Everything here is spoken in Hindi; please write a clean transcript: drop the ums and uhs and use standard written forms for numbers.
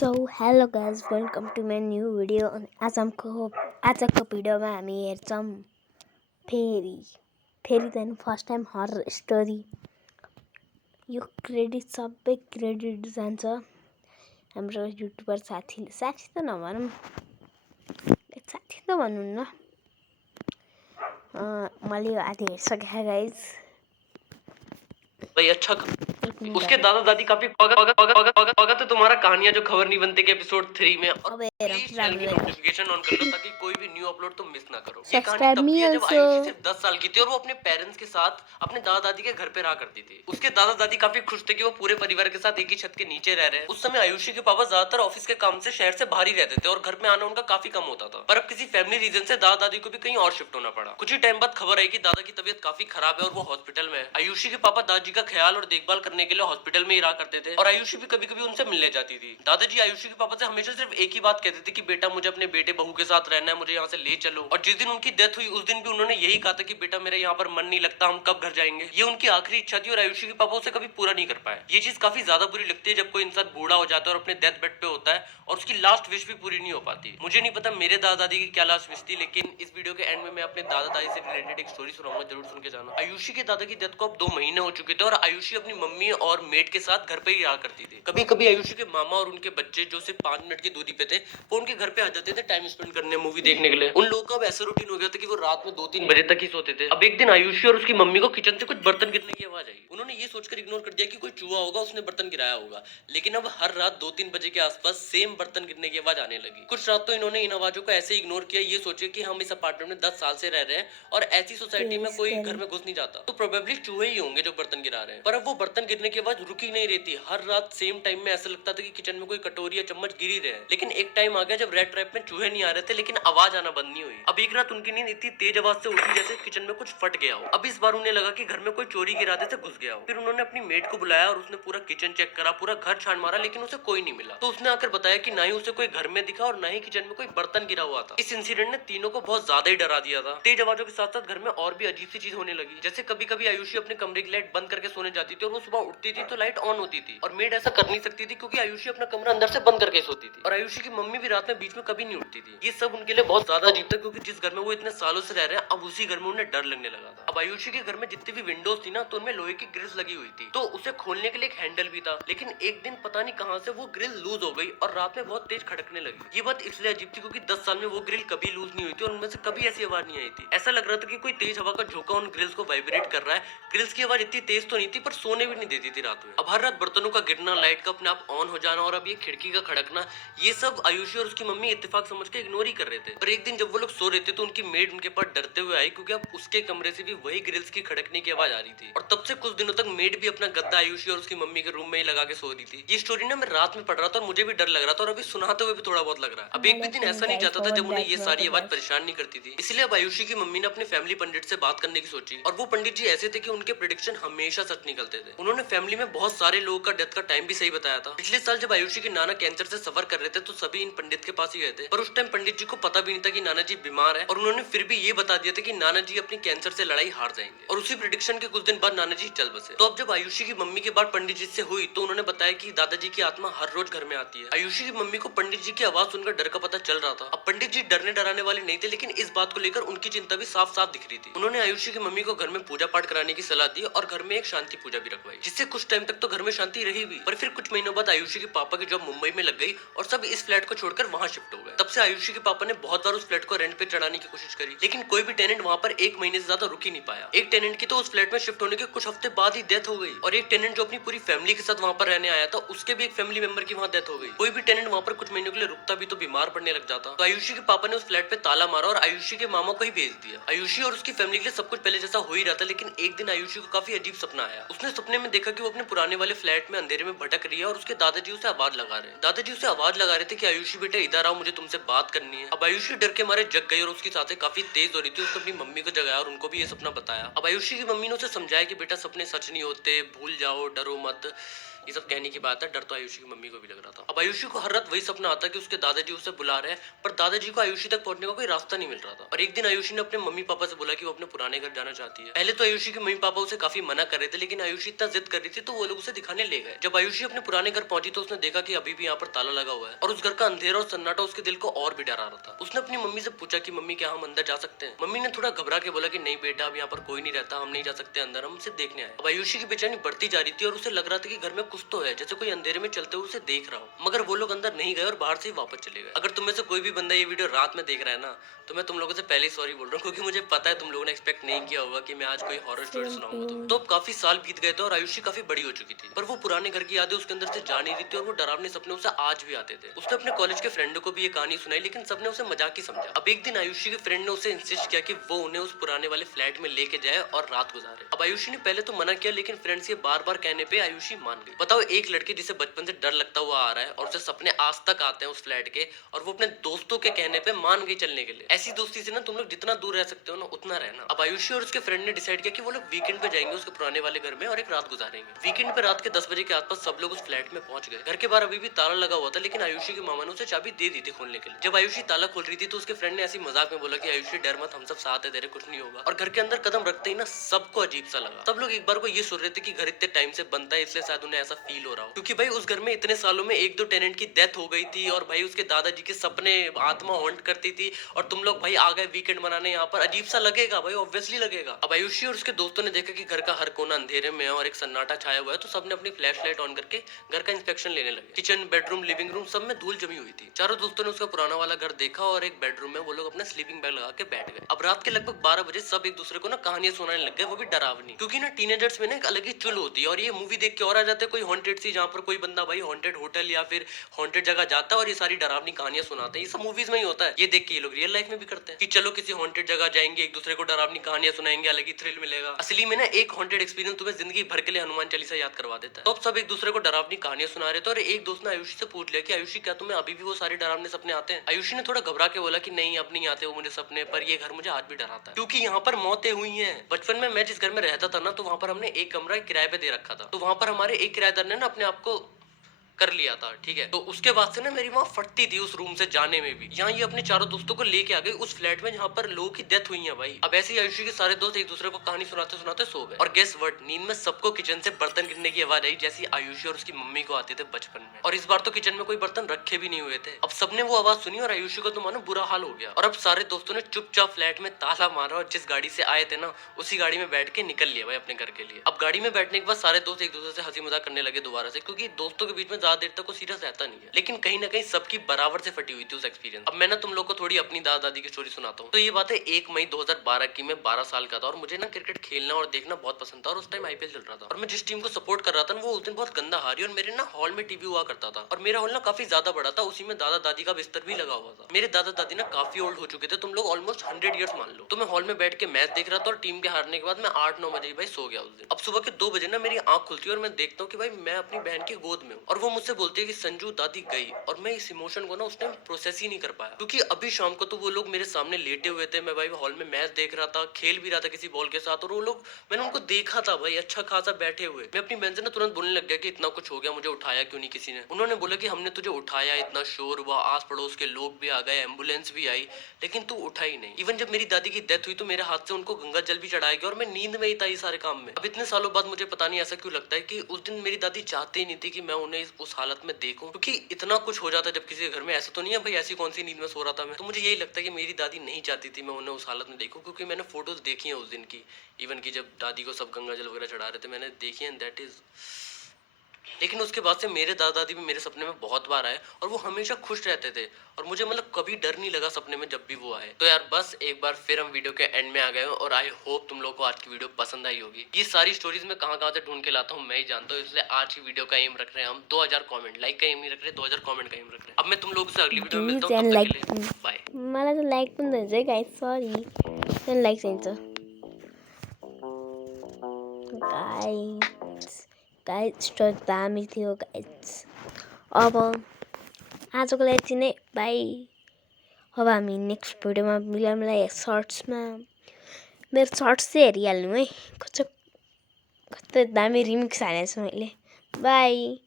So hello guys welcome to my new video. अनि आजको भिडियोमा हामी हेर्छौँ फेरि चाहिँ फर्स्ट टाइम हरर स्टोरी। यो क्रेडिट सबै क्रेडिट जान्छ हाम्रो युट्युबर साथी त नभनौँ, साथी त भन्नु न। मैले यो आधी हेरिसकेँ गाइज। भाई अच्छा उसके दादा दादी काफी पागल तो तुम्हारा कहानियां जो खबर नहीं बनती के एपिसोड 3 में। और प्लीज चैनल की नोटिफिकेशन ऑन कर लो ताकि कोई भी न्यू अपलोड तुम मिस ना करो। ये कहानी तब की है जब आयुषी सिर्फ 10 साल की थी और वो अपने पेरेंट्स के साथ अपने दादा दादी के घर पे रहा करती थी। उसके दादा दादी काफी खुश थे कि वो पूरे परिवार के साथ एक ही छत के नीचे रह रहे हैं। उस समय आयुषी के पापा ज्यादातर ऑफिस के काम से शहर से बाहर ही रहते थे और घर में आना उनका काफी कम होता था। पर अब किसी फैमिली रीजन से दादा दादी को भी कहीं और शिफ्ट होना पड़ा। कुछ ही टाइम बाद खबर आई कि दादा की तबीयत काफी खराब है और वो हॉस्पिटल में है। आयुषी के पापा दादाजी का ख्याल और देखभाल करने के लिए हॉस्पिटल में ही रहा करते थे और आयुषी भी कभी कभी उनसे मिलने जाती थी। दादाजी आयुषी के पापा से हमेशा सिर्फ एक ही बात कहते थे कि बेटा मुझे अपने बेटे बहू के साथ रहना है, मुझे यहाँ से ले चलो। और जिस दिन उनकी डेथ हुई उस दिन भी उन्होंने यही कहा था कि बेटा मेरा यहाँ पर मन नहीं लगता, हम कब घर जाएंगे। ये उनकी आखिरी इच्छा थी और आयुषी के पापा उसे कभी पूरा नहीं कर पाए। ये चीज काफी ज्यादा बुरी लगती है जब कोई इंसान बूढ़ा हो जाता है और अपने डेथ बेड पे होता है और उसकी लास्ट विश भी पूरी नहीं हो पाती। मुझे नहीं पता मेरे दादा दादी की क्या लास्ट विश थी, लेकिन इस वीडियो के एंड में मैं अपने दादा दादी से रिलेटेड एक स्टोरी सुनाऊंगा, जरूर सुन के जाना। आयुषी के दादा की डेथ को अब 2 महीने हो चुके थे और आयुषी अपनी मम्मी और मेट के साथ घर पे ही रहा करती थी। कभी कभी आयुषी के मामा और उनके बच्चे जो सिर्फ 5 मिनट की दूरी पे थे वो उनके घर पे आ जाते थे टाइम स्पेंड करने, मूवी देखने के लिए। उन लोगों का अब ऐसा रूटीन हो गया था कि वो रात में 2-3 बजे तक ही सोते थे। अब एक दिन आयुषी और उसकी मम्मी को किचन से कुछ बर्तन गिरने की आवाज आई। उन्होंने ये सोचकर इग्नोर कर दिया कि कोई चूहा होगा, उसने बर्तन गिराया होगा। लेकिन अब हर रात 2-3 बजे के आसपास सेम बर्तन गिरने की आवाज आने लगी। कुछ रात तो इन्होंने इन आवाजों को ऐसे इग्नोर किया, ये सोचे कि हम इस अपार्टमेंट में 10 साल से रह रहे हैं और ऐसी सोसाइटी में कोई घर में घुस नहीं जाता, तो प्रोबेबली चूहे ही होंगे जो बर्तन गिरा रहे हैं। पर अब वो बर्तन गिरने की आवाज रुकी नहीं रहती। हर रात सेम टाइम में ऐसा लगता था कि किचन में कोई कटोरी या चम्मच गिर ही रहे हैं। लेकिन एक टाइम आ गया जब रेड ट्रैप में चूहे नहीं आ रहे थे लेकिन आवाज आना बंद नहीं हुई। अब एक रात उनकी नींद इतनी तेज आवाज से उठी जैसे किचन में कुछ फट गया हो। अब इस बार उन्हें लगा कि घर में कोई चोरी के इरादे से घुस गया हो। फिर उन्होंने अपनी मेड को बुलाया और उसने पूरा किचन चेक करा, पूरा घर छान मारा, लेकिन उसे कोई नहीं मिला। तो उसने आकर बताया कि ना ही उसे कोई घर में दिखा और ना ही किचन में कोई बर्तन गिरा हुआ था। इस इंसिडेंट ने तीनों को बहुत ज्यादा ही डरा दिया था। तेज आवाजों के साथ साथ घर में और भी अजीब सी चीज होने लगी। जैसे कभी कभी आयुषी अपने कमरे की लाइट बंद करके सोने जाती थी और वो सुबह उठती थी तो लाइट ऑन होती थी, और मेड ऐसा कर नहीं सकती थी क्योंकि आयुषी अपना कमरा अंदर से बंद करके सोती थी। और आयुषी की मम्मी भी रात में बीच में कभी नहीं उठती थी। ये सब उनके लिए बहुत ज्यादा अजीब था क्योंकि जिस घर में वो इतने सालों से रह रहे हैं अब उसी घर में उन्हें डर लगने लगा था। अब आयुषी के घर में जितनी भी विंडोज थी ना तो उनमें लोहे की ग्रिल्स लगी हुई थी, तो उसे खोलने के लिए एक हैंडल भी था। लेकिन एक दिन पता नहीं कहां से वो ग्रिल लूज हो गई और रात में बहुत तेज खड़कने लगी। ये बात इसलिए अजीब थी क्योंकि 10 साल में वो ग्रिल कभी लूज नहीं हुई थी और उनमें से कभी ऐसी आवाज नहीं आई थी। ऐसा लग रहा था कि कोई तेज हवा का झोंका उन ग्रिल्स को वाइब्रेट कर रहा है। ग्रिल्स की आवाज इतनी तेज तो नहीं थी पर सोने भी नहीं देती थी रात में। अब हर रात बर्तनों का गिरना, लाइट का अपने आप ऑन हो जाना और अब ये खिड़की का खड़कना, ये सब आयुषी और उसकी मम्मी इत्तेफाक समझ के इग्नोर ही कर रहे थे। पर एक दिन जब वो लोग सो रहे थे तो उनकी मेड उनके पास डरते हुए आई क्योंकि अब उसके कमरे से भी वही ग्रिल्स की खड़कने की आवाज आ रही थी। और तब से कुछ दिनों तक मेड भी अपना गद्दा आयुषी और उसकी मम्मी के रूम में ही लगा के सो रही थी। ये स्टोरी ना मैं रात में पढ़ रहा था और मुझे भी डर लग रहा था और अभी सुनाते हुए भी थोड़ा बहुत लग रहा है। अब एक भी दिन ऐसा नहीं जाता था जब उन्हें ये सारी आवाज परेशान नहीं करती थी। इसलिए अब आयुषी की मम्मी ने अपने फैमिली पंडित से बात करने की सोची और वो पंडित जी ऐसे थे कि उनके प्रेडिक्शन हमेशा सच निकलते थे। उन्होंने फैमिली में बहुत सारे लोगों का डेथ का टाइम भी सही बताया था। पिछले साल जब आयुषी के नाना कैंसर से सफर कर रहे थे तो सभी इन पंडित के पास ही गए थे, पर उस टाइम पंडित जी को पता भी नहीं था कि नाना जी बीमार है और उन्होंने फिर भी ये बता दिया था कि नाना जी अपनी कैंसर से लड़ाई हार जाएंगे। और उसी प्रेडिक्शन के कुछ दिन बाद नाना जी चल बसे। तो अब जब आयुषी की मम्मी की बात पंडित जी से हुई तो उन्होंने बताया कि दादाजी की आत्मा हर रोज घर में आती है। आयुषी की मम्मी को पंडित जी की आवाज सुनकर डर का पता चल रहा था। अब पंडित जी डरने डराने वाले नहीं थे, लेकिन इस बात को लेकर उनकी चिंता भी साफ साफ दिख रही थी। उन्होंने आयुषी की मम्मी को घर में पूजा पाठ कराने की सलाह दी और घर में एक शांति पूजा भी रखवाई, जिससे कुछ टाइम तक तो घर में शांति रही भी। पर फिर कुछ महीनों बाद आयुषी के पापा की जॉब मुंबई में लग गई और सब इस फ्लैट को छोड़कर वहां शिफ्ट हो गए। तब से आयुषी के पापा ने बहुत बार उस फ्लैट को रेंट पे चढ़ाने की कोशिश करी, लेकिन कोई भी टेनेंट वहां पर 1 महीने से ज्यादा रुक ही नहीं पाया। एक टेनेंट की तो उस फ्लैट में शिफ्ट होने के कुछ हफ्ते बाद ही डेथ हो गई और एक टेनेंट जो अपनी पूरी फैमिली के साथ वहां पर रहने आया था उसके भी एक फैमिली मेंबर की वहां डेथ हो गई। कोई भी टेनेंट वहां पर कुछ महीनों के लिए रुकता भी तो बीमार पड़ने लग जाता। तो आयुषी के पापा ने उस फ्लैट पे ताला मारा और आयुषी के मामा को ही भेज दिया। आयुषी और उसकी फैमिली के लिए सब कुछ पहले जैसा हो ही रहा था, लेकिन एक दिन आयुषी को काफी अजीब सपना आया। उसने सपने में देखा कि वो अपने पुराने वाले फ्लैट में अंधेरे में भटक रही है और उसके दादाजी उसे आवाज लगा रहे हैं। दादाजी उसे आवाज लगा रहे थे कि आयुषी बेटा इधर आओ, मुझे तुमसे बात करनी है। अब आयुषी डर के मारे जग गई और उसकी सांसें काफी तेज हो रही थी। उसने अपनी मम्मी को जगाया और उनको भी ये सपना बताया। अब आयुषी की मम्मी ने उसे समझाया कि बेटा सपने सच नहीं होते, भूल जाओ, डरो मत। ये सब कहने की बात है, डर तो आयुषी की मम्मी को भी लग रहा था। अब आयुषी को हर रात वही सपना आता कि उसके दादाजी उसे बुला रहे हैं, पर दादाजी को आयुषी तक पहुंचने का कोई रास्ता नहीं मिल रहा था। और एक दिन आयुषी ने अपने मम्मी पापा से बोला कि वो अपने पुराने घर जाना चाहती है। पहले तो आयुषी के मम्मी पापा उसे काफी मना कर रहे थे, लेकिन आयुषी इतना जिद कर रही थी तो वो लोग उसे दिखाने ले गए। जब आयुषी अपने पुराने घर पहुंची तो उसने देखा कि अभी भी यहाँ पर ताला लगा हुआ है और उस घर का अंधेरा और सन्नाटा उसके दिल को और भी डरा रहा था। उसने अपनी मम्मी से पूछा कि मम्मी क्या हम अंदर जा सकते हैं? मम्मी ने थोड़ा घबरा के बोला कि नहीं बेटा, अब यहाँ पर कोई नहीं रहता, हम नहीं जा सकते अंदर, हम सिर्फ देखने आए। अब आयुषी की बेचैनी बढ़ती जा रही थी और उसे लग रहा था कि घर में कुछ तो है, जैसे कोई अंधेरे में चलते हुए उसे देख रहा हो। मगर वो लोग अंदर नहीं गए और बाहर से ही वापस चले गए। अगर तुम में से कोई भी बंदा ये वीडियो रात में देख रहा है ना, तो मैं तुम लोगों से पहले ही सॉरी बोल रहा हूँ, क्योंकि मुझे पता है तुम लोगों ने एक्सपेक्ट नहीं किया होगा कि मैं आज कोई हॉरर स्टोरी सुनाऊंगा। तो अब काफी साल बीत गए थे और आयुषी काफी बड़ी हो चुकी थी, पर वो पुराने घर की यादें उसके अंदर से जा नहीं रही थी और वो डरावने सपने उसे आज भी आते थे। उसने अपने कॉलेज के फ्रेंडों को भी ये कहानी सुनाई, लेकिन सबने उसे मजाक ही समझा। अब एक दिन आयुषी के फ्रेंड ने उसे इंसिस्ट किया कि वो उन्हें उस पुराने वाले फ्लैट में लेके जाए और रात गुजारे। अब आयुषी ने पहले तो मना किया, लेकिन फ्रेंड्स के बार बार कहने पे आयुषी मान गई। बताओ, एक लड़की जिसे बचपन से डर लगता हुआ आ रहा है और उसे सपने आज तक आते हैं उस फ्लैट के, और वो अपने दोस्तों के कहने पे मान गई चलने के लिए। ऐसी दोस्ती से ना तुम लोग जितना दूर रह सकते हो ना, उतना रहना। अब आयुषी और उसके फ्रेंड ने डिसाइड किया कि वो लोग वीकेंड पे जाएंगे उसके पुराने वाले घर में और एक रात गुजारेंगे। वीकेंड पे रात के 10 बजे के आसपास सब लोग उस फ्लैट में पहुंच गए। घर के बाहर अभी भी ताला लगा हुआ था, लेकिन आयुषी के मामा ने उसे चाबी दे दी थी खोलने के लिए। जब आयुषी ताला खोल रही थी तो उसके फ्रेंड ने ऐसी मजाक में बोला कि आयुषी डर मत, हम सब साथ है तेरे, कुछ नहीं होगा। और घर के अंदर कदम रखते ही ना सबको अजीब सा लगा। सब लोग एक बार को ये सोच रहे थे कि घर इतने टाइम से बनता है, इसलिए शायद उन्हें ऐसा फील हो रहा हो, क्योंकि भाई उस घर में इतने सालों में एक दो टेनेंट की डेथ हो गई थी और भाई उसके दादाजी के सपने आत्मा हॉन्ट करती थी, और तुम लोग भाई आ गए वीकेंड मनाने यहाँ पर, अजीब सा लगेगा भाई, ऑब्वियसली लगेगा। अब आयुषी और उसके दोस्तों ने देखा कि घर का हर कोना अंधेरे में है और एक सन्नाटा छाया हुआ है, तो सबने अपनी फ्लैश लाइट ऑन करके घर का इंस्पेक्शन लेने लगे। किचन, बेडरूम, लिविंग रूम सब में धूल जमी हुई थी। चारों दोस्तों ने उसका पुराना वाला घर देखा और एक बेडरूम में वो लोग अपना स्लीपिंग बैग लगा के बैठ गए। अब रात के लगभग 12 बजे सब एक दूसरे को ना कहानियां सुनाने लग गए, वो भी डरावनी, क्योंकि ना टीनेजर्स में ना एक अलग ही चुल होती है और ये मूवी देख के और आ जाते हैं कोई हॉन्टेड सी, जहाँ पर कोई बंदा भाई हॉन्टेड होटल या फिर हॉन्टेड जगह जाता है और ये सारी डरावनी कहानियां सुनाते हैं। ये सब मूवीज में ही होता है, ये देख के ये लोग रियल लाइफ में भी करते हैं कि चलो किसी हॉन्टेड जगह जाएंगे, एक दूसरे को डरावनी कहानियां सुनाएंगे, अलग ही थ्रिल मिलेगा। असली में ना एक हॉन्टेड एक्सपीरियंस तुम्हें जिंदगी भर के लिए हनुमान चालीसा याद करवा देता है। तो अब सब एक दूसरे को डरावनी कहानियां सुना रहे थे और एक दोस्त ने आयुषी से पूछ लिया कि आयुषी क्या तुम्हें अभी भी वो सारे डरावने सपने आते हैं? आयुषी ने थोड़ा घबरा के बोला कि नहीं, अब नहीं आते वो मुझे सपने, पर ये घर मुझे आज भी डराता है, क्योंकि यहाँ पर मौतें हुई हैं। बचपन में मैं जिस घर में रहता था ना, तो वहाँ पर हमने एक कमरा किराए पे दे रखा था, तो वहाँ पर हमारे एक किराएदार ने ना अपने आप को कर लिया था, ठीक है। तो उसके बाद से ना मेरी वहाँ फटती थी उस रूम से जाने में भी। यहाँ ये अपने चारों दोस्तों को लेके आ गई उस फ्लैट में जहाँ पर लोगों की डेथ हुई है भाई। अब ऐसे ही आयुषी के सारे दोस्त एक दूसरे को कहानी सुनाते सुनाते सो गए। और गेस व्हाट, नींद में सबको किचन से बर्तन गिरने की आवाज आई, जैसी आयुषी और उसकी मम्मी को आते थे बचपन में। और इस बार तो किचन में कोई बर्तन रखे भी नहीं हुए थे। अब सबने वो आवाज सुनी और आयुषी को तो मानो बुरा हाल हो गया। और अब सारे दोस्तों ने चुपचाप फ्लैट में ताला मारा और जिस गाड़ी से आए थे ना, उसी गाड़ी में बैठ के निकल लिया भाई अपने घर के लिए। अब गाड़ी में बैठने के बाद सारे दोस्त एक दूसरे से हंसी मजाक करने लगे दोबारा से, क्योंकि दोस्तों के बीच में ज्यादा देर तक वो सीरियस रहता नहीं है। लेकिन कहीं ना कहीं सबकी बराबर से फटी हुई थी उस एक्सपीरियंस। अब मैं ना तुम लोग को थोड़ी अपनी दादा दादी की स्टोरी सुनाता हूँ। तो ये बात है 1 मई 2012 की, मैं 12 साल का था और मुझे ना क्रिकेट खेलना और देखना बहुत पसंद था और उस टाइम आईपीएल चल रहा था और मैं जिस टीम को सपोर्ट कर रहा था वो उस दिन बहुत गंदा हारी और मेरे ना हॉल में टीवी हुआ करता था और मेरा हॉल ना काफी ज्यादा बड़ा था, उसी में दादा दादी का बिस्तर भी लगा हुआ था। मेरे दादा दादी ना काफी ओल्ड हो चुके थे, तुम लोग ऑलमोस्ट 100 ईयर्स मान लो। तो मैं हॉल में बैठ के मैच देख रहा था और टीम के हारने के बाद मैं 8-9 बजे भाई सो गया उस दिन। अब सुबह के 2 बजे ना मेरी आंख खुलती है और मैं देखता हूँ कि भाई मैं अपनी बहन की गोद में हूँ और वो मुझसे बोलती है कि संजू दादी गई, और मैं इस इमोशन को ना उस टाइम प्रोसेस ही नहीं कर पाया, क्योंकि अभी शाम को तो वो लोग मेरे सामने लेटे हुए थे, मैं भाई हॉल में मैच देख रहा था, खेल भी रहा था किसी बॉल के साथ, और वो लोग मैंने उनको देखा था भाई अच्छा खासा बैठे हुए। मैं अपनी बहन से ना तुरंत बोलने लग गया कि इतना कुछ हो गया, मुझे उठाया क्यों नहीं किसी ने? उन्होंने बोला कि हमने तुझे उठाया, इतना शोर हुआ, आस पड़ोस के लोग भी आ गए, एम्बुलेंस भी आई, लेकिन तू उठा ही नहीं। इवन जब मेरी दादी की डेथ हुई तो मेरे हाथ से उनको गंगा जल भी चढ़ाया गया और मैं नींद में ही था ये सारे काम में। अब इतने सालों बाद मुझे पता नहीं ऐसा क्यों लगता है कि उस दिन मेरी दादी चाहती ही नहीं थी कि मैं उन्हें उस हालत में देखूं, क्योंकि इतना कुछ हो जाता जब किसी के घर में। ऐसा तो नहीं है भाई ऐसी कौन सी नींद में सो रहा था मैं, तो मुझे यही लगता है कि मेरी दादी नहीं चाहती थी मैं उन्हें उस हालत में देखूं, क्योंकि मैंने फोटोज देखी है उस दिन की, इवन की जब दादी को सब गंगा जल वगैरह चढ़ा रहे थे मैंने देखी है, दैट इज। लेकिन उसके बाद से मेरे दादा दादी भी मेरे सपने में बहुत बार आए और वो हमेशा खुश रहते थे और मुझे मतलब कभी डर नहीं लगा सपने में जब भी वो आए। तो यार बस एक बार फिर हम वीडियो के एंड में आ गए और आई होप तुम लोगों को आज की वीडियो पसंद आई होगी। ये सारी स्टोरीज में कहाँ से ढूंढ के लाता हूँ मैं ही जानता हूँ, इसलिए आज की वीडियो का एम रख रहे हैं हम 2000 कमेंट, लाइक का एम नहीं रख रहे, 2000 कमेंट का एम रख रहे हैं। अब मैं तुम लोगों से अगली वीडियो में मिलता हूँ, तब तक के लिए बाय। मला तर लाईक पण द्यायचं गाईज, सॉरी पण लाईक द्यायचं गाइस स्टोरी दामी थियो गाइस। अब आजको लागि चाहिँ नै बाई। अब हामी नेक्स्ट भिडियोमा मिलाइ सर्ट्समा मेरो सर्ट्स चाहिँ हेरिहाल्नु है, कस्तो दामी रिमिक्स हालेको छु मैले। बाय।